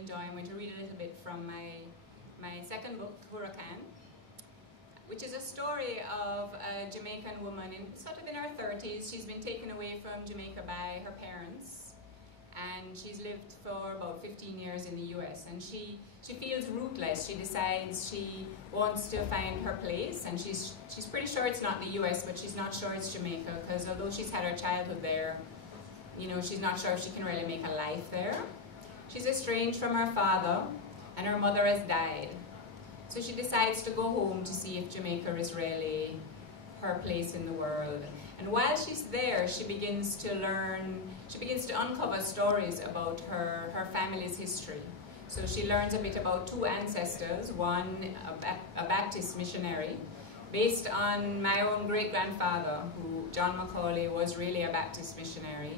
enjoy. I'm going to read a little bit from my second book, Huracan, which is a story of a Jamaican woman sort of in her 30s. She's been taken away from Jamaica by her parents, and she's lived for about 15 years in the US, and she feels rootless. She decides she wants to find her place, and she's pretty sure it's not the US, but she's not sure it's Jamaica, because although she's had her childhood there, you know, she's not sure if she can really make a life there. She's estranged from her father, and her mother has died. So she decides to go home to see if Jamaica is really her place in the world. And while she's there, she begins to uncover stories about her family's history. So she learns a bit about two ancestors, one a Baptist missionary, based on my own great-grandfather, who, John McCaulay, was really a Baptist missionary.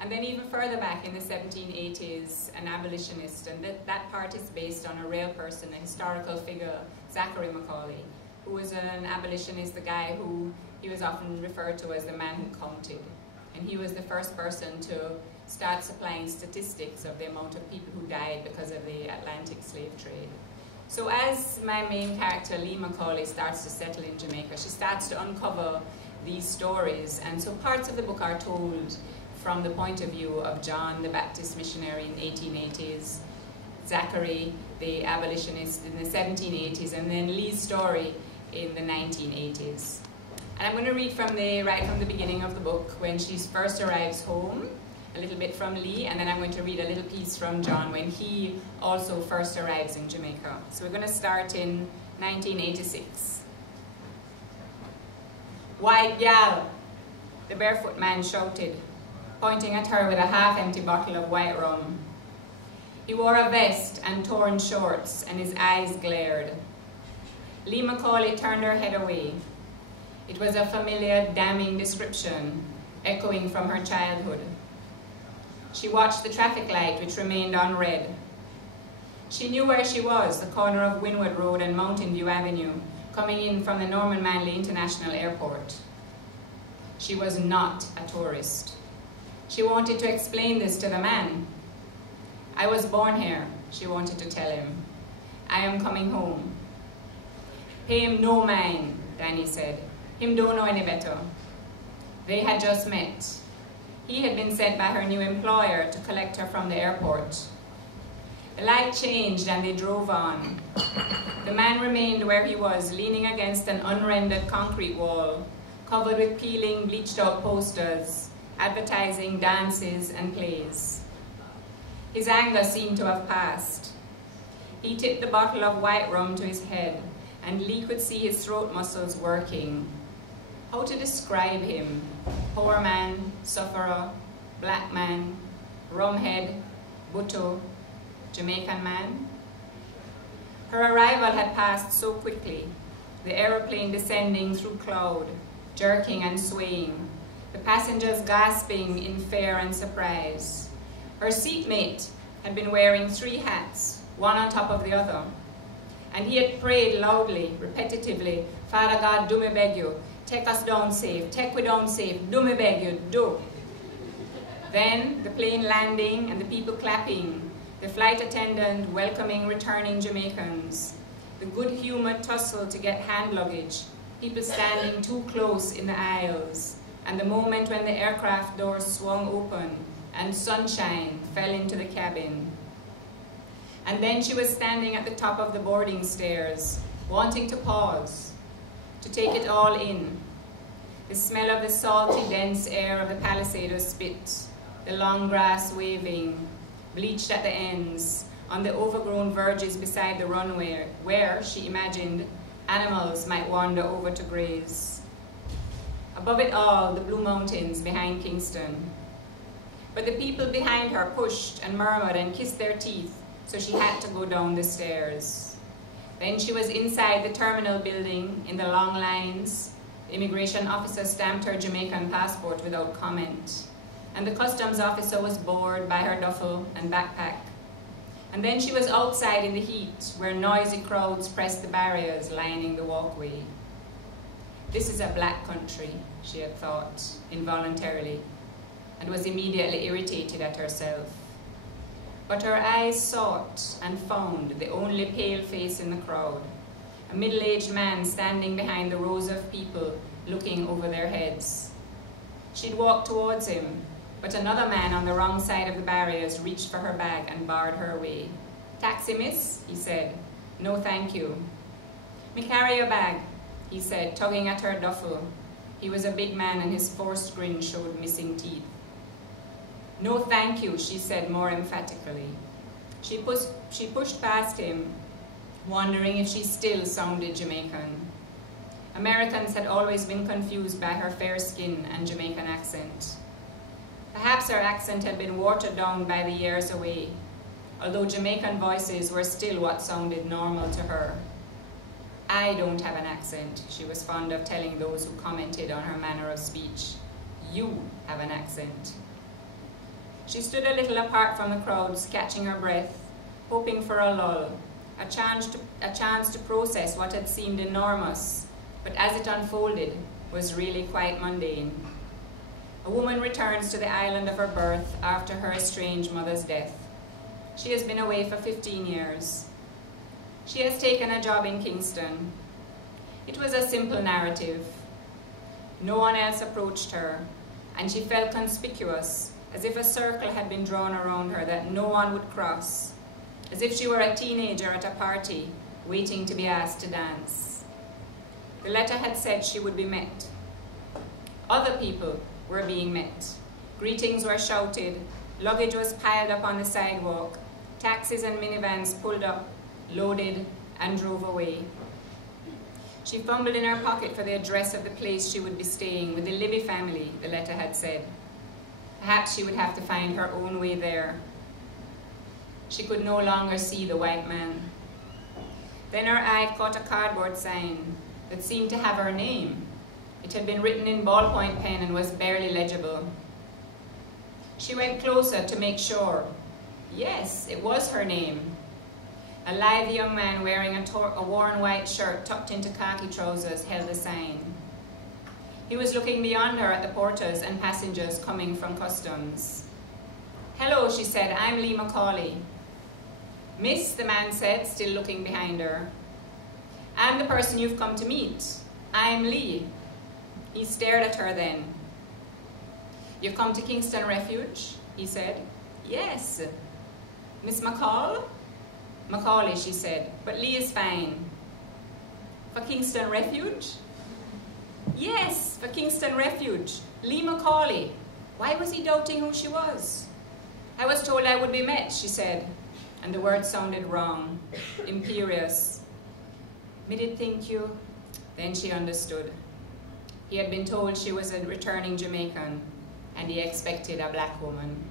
And then even further back in the 1780s, an abolitionist, and that part is based on a real person, a historical figure, Zachary McCaulay, who was an abolitionist, the guy who he was often referred to as the man who counted. And he was the first person to start supplying statistics of the amount of people who died because of the Atlantic slave trade. So as my main character, Lee McCaulay, starts to settle in Jamaica, she starts to uncover these stories. And so parts of the book are told from the point of view of John, the Baptist missionary in the 1880s, Zachary, the abolitionist in the 1780s, and then Lee's story in the 1980s. And I'm going to read right from the beginning of the book, when she first arrives home, a little bit from Lee, and then I'm going to read a little piece from John when he also first arrives in Jamaica. So we're going to start in 1986. "White gal," the barefoot man shouted, pointing at her with a half-empty bottle of white rum. He wore a vest and torn shorts, and his eyes glared. Lee McCaulay turned her head away. It was a familiar, damning description, echoing from her childhood. She watched the traffic light, which remained on red. She knew where she was, the corner of Wynwood Road and Mountain View Avenue, coming in from the Norman Manley International Airport. She was not a tourist. She wanted to explain this to the man. "I was born here," she wanted to tell him. "I am coming home." "Pay him no mind," Danny said. "Him don't know any better." They had just met. He had been sent by her new employer to collect her from the airport. The light changed and they drove on. The man remained where he was, leaning against an unrendered concrete wall, covered with peeling, bleached-out posters, advertising dances and plays. His anger seemed to have passed. He tipped the bottle of white rum to his head, and Lee could see his throat muscles working. How to describe him? Poor man, sufferer, black man, rumhead, butto, Jamaican man? Her arrival had passed so quickly, the aeroplane descending through cloud, jerking and swaying, the passengers gasping in fear and surprise. Her seatmate had been wearing 3 hats, one on top of the other, and he had prayed loudly, repetitively, "Father God, do me beg you, take us down safe, take we down safe, do me beg you, do." Then the plane landing and the people clapping, the flight attendant welcoming returning Jamaicans, the good-humored tussle to get hand luggage, people standing too close in the aisles, and the moment when the aircraft doors swung open and sunshine fell into the cabin. And then she was standing at the top of the boarding stairs, wanting to pause, to take it all in. The smell of the salty, dense air of the Palisadoes spit, the long grass waving, bleached at the ends, on the overgrown verges beside the runway, where, she imagined, animals might wander over to graze. Above it all, the blue mountains behind Kingston. But the people behind her pushed and murmured and kissed their teeth, so she had to go down the stairs. Then she was inside the terminal building in the long lines. The immigration officer stamped her Jamaican passport without comment, and the customs officer was bored by her duffel and backpack. And then she was outside in the heat, where noisy crowds pressed the barriers lining the walkway. This is a black country, she had thought, involuntarily, and was immediately irritated at herself. But her eyes sought and found the only pale face in the crowd, a middle-aged man standing behind the rows of people looking over their heads. She'd walked towards him, but another man on the wrong side of the barriers reached for her bag and barred her way. "Taxi, miss?" he said. "No, thank you." "Me carry your bag," he said, tugging at her duffel. He was a big man and his forced grin showed missing teeth. "No, thank you," she said more emphatically. She pushed past him, wondering if she still sounded Jamaican. Americans had always been confused by her fair skin and Jamaican accent. Perhaps her accent had been watered down by the years away, although Jamaican voices were still what sounded normal to her. "I don't have an accent," she was fond of telling those who commented on her manner of speech. "You have an accent." She stood a little apart from the crowds, catching her breath, hoping for a lull, a chance to process what had seemed enormous, but as it unfolded, was really quite mundane. A woman returns to the island of her birth after her estranged mother's death. She has been away for 15 years. She has taken a job in Kingston. It was a simple narrative. No one else approached her, and she felt conspicuous, as if a circle had been drawn around her that no one would cross, as if she were a teenager at a party, waiting to be asked to dance. The letter had said she would be met. Other people were being met. Greetings were shouted, luggage was piled up on the sidewalk, taxis and minivans pulled up, loaded, and drove away. She fumbled in her pocket for the address of the place she would be staying with the Libby family, the letter had said. Perhaps she would have to find her own way there. She could no longer see the white man. Then her eye caught a cardboard sign that seemed to have her name. It had been written in ballpoint pen and was barely legible. She went closer to make sure. Yes, it was her name. A lithe young man wearing a worn white shirt tucked into khaki trousers held the sign. He was looking beyond her at the porters and passengers coming from customs. "Hello," she said, "I'm Lee McCaulay." "Miss," the man said, still looking behind her. "I'm the person you've come to meet. I'm Lee." He stared at her then. "You've come to Kingston Refuge?" he said. "Yes." "Miss McCall?" "McCaulay," she said, "but Lee is fine." "For Kingston Refuge?" "Yes, for Kingston Refuge. Lee McCaulay." Why was he doubting who she was? "I was told I would be met," she said, and the word sounded wrong, imperious. "Me did think you." Then she understood. He had been told she was a returning Jamaican, and he expected a black woman.